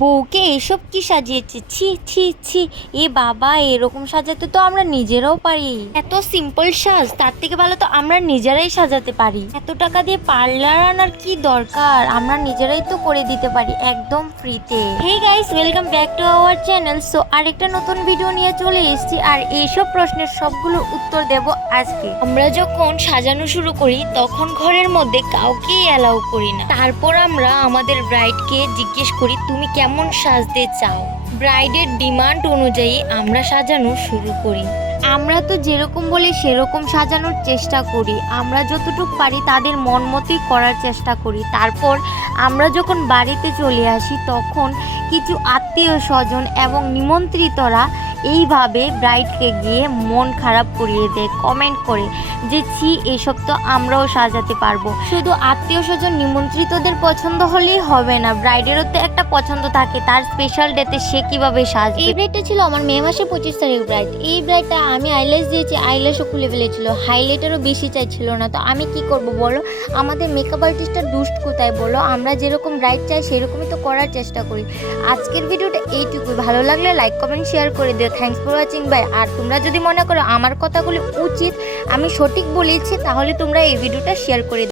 বউকে এসব কি সাজিয়েছে, ছি ছি ছি। এ বাবা, এরকম সাজাতে তো আমরা নিজেরাও পারি। এত সিম্পল সাজ, তার থেকে ভালো তো আমরা নিজেরাই সাজাতে পারি। এত টাকা দিয়ে পার্লার আনার কি দরকার, আমরা নিজেরাই তো করে দিতে পারি একদম ফ্রিতে। Hey guys, welcome back to our channel. So আরেকটা নতুন ভিডিও নিয়ে চলে এসেছি, আর এইসব প্রশ্নের সবগুলোর উত্তর দেব আজকে। আমরা যখন সাজানো শুরু করি তখন ঘরের মধ্যে কাউকেই অ্যালাউ করি না। তারপর আমরা আমাদের ব্রাইডকে জিজ্ঞেস করি তুমি কেমন সাজতে চাও। ব্রাইডের ডিমান্ড অনুযায়ী আমরা সাজানো শুরু করি। আমরা তো যেরকম বলি সেরকম সাজানোর চেষ্টা করি। আমরা যতটুকু পারি তাদের মন মতোই করার চেষ্টা করি। তারপর আমরা যখন বাড়িতে চলে আসি তখন কিছু আত্মীয় স্বজন এবং নিমন্ত্রিতরা এইভাবে ব্রাইডকে গিয়ে মন খারাপ করিয়ে দেয়, কমেন্ট করে যে ছি, এসব তো আমরাও সাজাতে পারবো। শুধু আত্মীয় স্বজন নিমন্ত্রিতদের পছন্দ হলেই হবে না, ব্রাইডেরও তো একটা পছন্দ থাকে, তার স্পেশাল ডেতে সে কিভাবে সাজবে। এই ব্রাইডটা ছিল আমার মে মাসে 25 তারিখ ব্রাইড। এই ব্রাইডটা আমি আইল্যাশ দিয়েছি, আইল্যাশও খুলে ফেলেছিল, হাইলাইটারও বেশি চাইছিল না। তো আমি কি করব বলো, আমাদের মেকআপ আর্টিস্টটা দুষ্ট কোথায় বলো। আমরা যেরকম ব্রাইড চাই সেরকমই তো করার চেষ্টা করি। আজকের ভিডিওটা এইটুকুই, ভালো লাগলে লাইক কমেন্ট শেয়ার করে দিও। Thanks for watching bye. আর তোমরা যদি মনে করো আমার কথাগুলি উচিত, আমি সঠিক বলেছি, তাহলে তোমরা এই ভিডিওটা শেয়ার করে দিও।